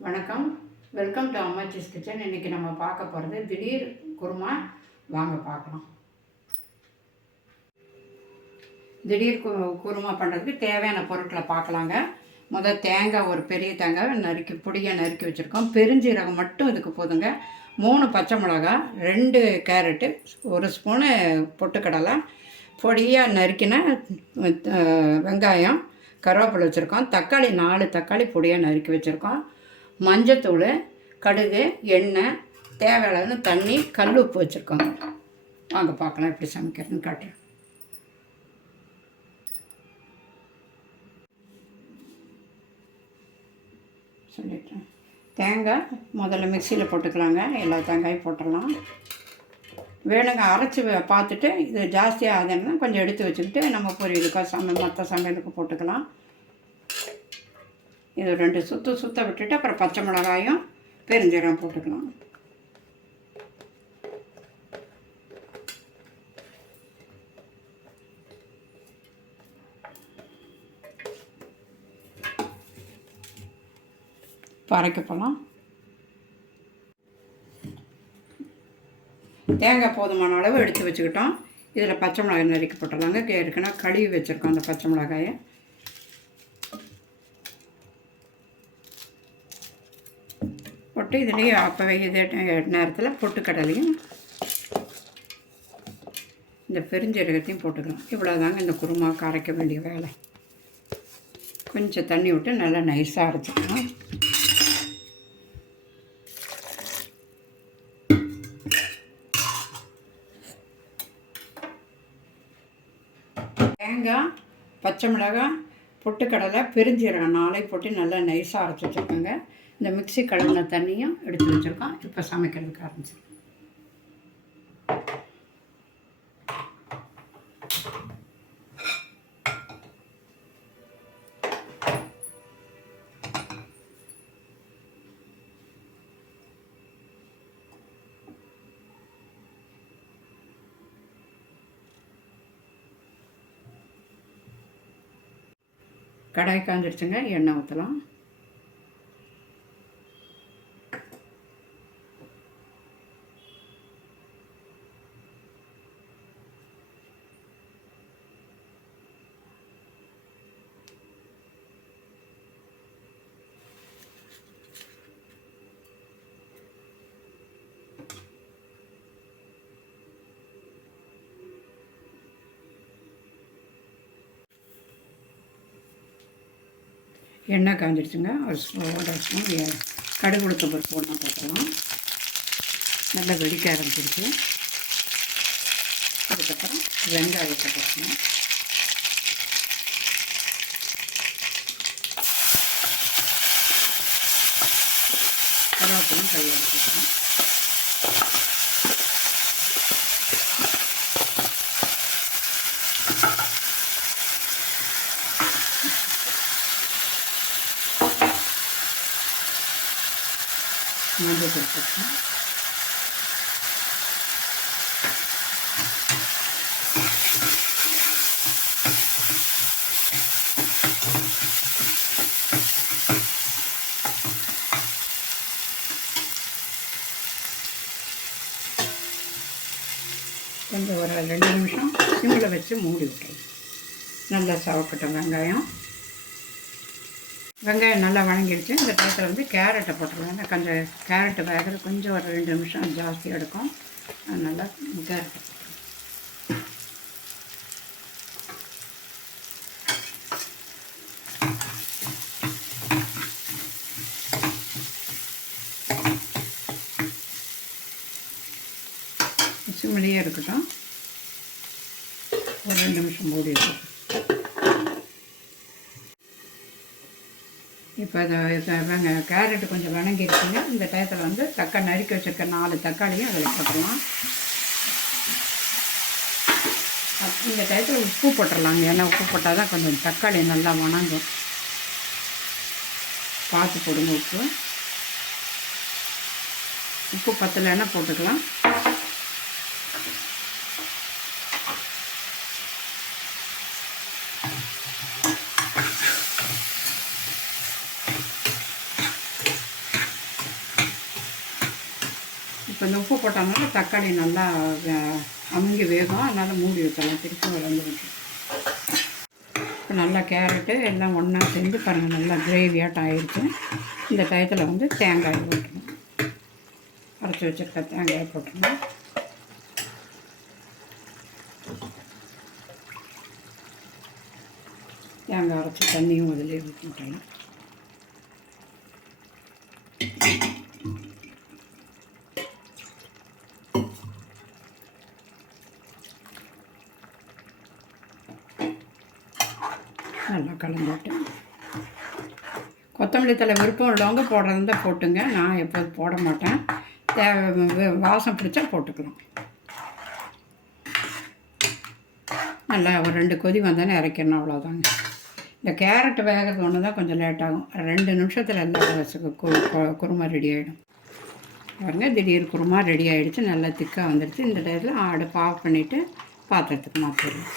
வணக்கம். Welcome to Ammachi's kitchen. இன்றைக்கி நம்ம பார்க்க போகிறது திடீர் குருமா. வாங்க பார்க்கலாம். திடீர் குருமா பண்ணுறதுக்கு தேவையான பொருட்களை பார்க்கலாங்க. முதல் தேங்காய், ஒரு பெரிய தேங்காய் பொடியாக நறுக்கி வச்சுருக்கோம். பெருஞ்சீரகம் மட்டும் இதுக்கு போதுங்க. 3 பச்சை மிளகாய், 2 கேரட்டு, 1 ஸ்பூனு பொட்டுக்கடலை, பொடியாக நறுக்கின வெங்காயம், கருவேப்பிலை வச்சுருக்கோம். தக்காளி 4 தக்காளி பொடியாக நறுக்கி வச்சுருக்கோம். மஞ்சத்தூள், கடுகு, எண்ணெய், தேவையான தண்ணி, கல் உப்பு வச்சுருக்கோங்க. வாங்க பார்க்கலாம் எப்படி சமைக்கிறதுன்னு காட்டுறேன். சொல்லிட்டேன். தேங்காய் முதல்ல மிக்சியில் போட்டுக்கலாங்க. எல்லா தேங்காயும் போட்டுடலாம். வேணுங்க அரைச்சி பார்த்துட்டு இது ஜாஸ்தியாக ஆகுதுன்னா கொஞ்சம் எடுத்து வச்சுக்கிட்டு நம்ம பொரியலுக்கோ மற்ற சமையலுக்கு போட்டுக்கலாம். இது 2 சுற்ற விட்டுட்டு அப்புறம் பச்சை மிளகாயும் பெருஞ்சீரகம் போட்டுக்கலாம். அரைக்க போகலாம். தேங்காய் போதுமான அளவு எடுத்து வச்சுக்கிட்டோம். இதில் பச்சை மிளகாய் நறுக்கி போட்டுடலாங்க. ஏற்கனவே கழுவி வச்சுருக்கோம் அந்த பச்சை மிளகாயை. போட்டு இதுலேயே அப்போவே இதே நேரத்தில் பொட்டுக்கடலையும் இந்த பெருஞ்சீரகத்தையும் போட்டுக்கலாம். இவ்வளோதாங்க இந்த குருமாவுக்கு அரைக்க வேண்டிய வேலை. கொஞ்சம் தண்ணி விட்டு நல்லா நைஸாக அரைச்சிக்கலாம். தேங்காய், பச்சை மிளகாய், பொட்டுக்கடலை, பெருஞ்சீரகம் 4 போட்டு நல்லா நைஸாக அரைச்சி வச்சுருக்கோங்க. இந்த மிக்ஸி கழுவின தண்ணியும் எடுத்து வச்சுருக்கோம். இப்போ சமைக்கிறதுக்கு ஆரம்பிச்சிருக்கோம். கடாய் காஞ்சிடுச்சுங்க. எண்ணெய் ஊற்றலாம். எண்ணெய் காஞ்சிடுச்சுங்க. ஒரு ஸ்பூன் கடுகு உளுத்தம் பருப்பு ஒன்றா போட்டுக்கலாம். நல்லா வெடிக்க ஆரம்பிச்சிருச்சு. அதுக்கப்புறம் வெங்காயத்தை போட்டணும். கருவேப்பிலையும் கையால் போட்டணும். மஞ்சள் தூள் போட்டோம். கொஞ்சம் ஒரு 2 நிமிஷம் சிம்மில் வச்சு மூடி விட்டுருவோம். நல்லா சவக்கட்டும் வெங்காயம் நல்லா வணங்கிடுச்சு. இந்த டயத்தில் வந்து கேரட்டை போட்டுருவாங்க. கொஞ்சம் கேரட்டு வேகிறது கொஞ்சம் ஒரு 2 நிமிஷம் ஜாஸ்தி எடுக்கும். அதனால் கேரட்டை சிம்மிலேயே இருக்கட்டும். ஒரு 2 நிமிஷம் மூடி இருக்கும். இப்போ கேரட்டு கொஞ்சம் வணங்கிடுச்சுங்க. இந்த டயத்தில் வந்து நறுக்கி வச்சுருக்க 4 தக்காளியும் அதில் போட்டுடலாம். இந்த டயத்தில் உப்பு போட்டுடலாங்க. ஏன்னா உப்பு போட்டால் தான் கொஞ்சம் தக்காளி நல்லா வணங்கும். பார்த்து போடுங்க. உப்பு பத்தலைன்னா போட்டுக்கலாம். இப்போ இந்த உப்பு போட்டோம்னால தக்காளி நல்லா அமுங்கி வேகும், அதனால் மூடி வச்சலாம், திருப்பி வளர்ந்து விட்டு. இப்போ நல்லா கேரட்டு எல்லாம் ஒன்றா சேர்ந்து பாருங்கள் நல்லா கிரேவியாட்டம் ஆகிடுச்சு. இந்த டயத்தில் வந்து தேங்காய் போட்டுருணும், அரைச்சி வச்சுருக்க தேங்காய் போட்டுருணும். தேங்காய் அரைச்சி தண்ணியும் அதிலே ஊற்றிட்டேன். நல்லா கலந்துட்டு கொத்தமல்லி தழை விருப்பம் உள்ளவங்க போடுறதா போட்டுங்க, நான் எப்போது போட மாட்டேன். வாசம் பிடிச்சா போட்டுக்கலாம். நல்லா ஒரு 2 கொதி வந்தோன்னே இறக்கிடணும், அவ்வளோதாங்க. இந்த கேரட் வேகிறது ஒன்று தான் கொஞ்சம் லேட் ஆகும், 2 நிமிஷத்தில் எல்லாம் குருமா ரெடி ஆகிடும். பாருங்க, திடீர் குருமா ரெடி ஆகிடுச்சு, நல்லா திக்காக வந்துடுச்சு. இந்த டயத்தில் அடுப்பு ஆஃப் பண்ணிவிட்டு பாத்திரத்துக்கு மாற்றிடலாம்.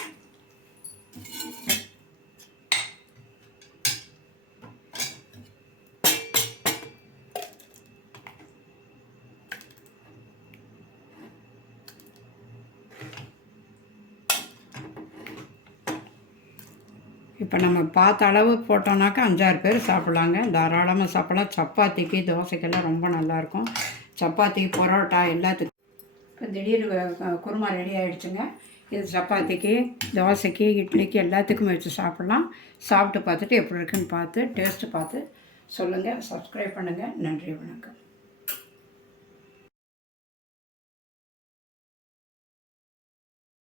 இப்போ நம்ம பார்த்த அளவு போட்டோம்னாக்கா 5-6 பேர் சாப்பிட்லாங்க, தாராளமாக சாப்பிட்லாம். சப்பாத்திக்கு தோசைக்கெல்லாம் ரொம்ப நல்லாயிருக்கும், சப்பாத்தி பரோட்டா எல்லாத்துக்கும். இப்போ திடீர் குருமா ரெடி ஆகிடுச்சுங்க. இது சப்பாத்திக்கு தோசைக்கு இட்லிக்கு எல்லாத்துக்கும் வச்சு சாப்பிட்லாம். சாப்பிட்டு பார்த்துட்டு எப்படி இருக்குன்னு பார்த்து டேஸ்ட்டு பார்த்து சொல்லுங்கள். சப்ஸ்கிரைப் பண்ணுங்கள். நன்றி, வணக்கம்.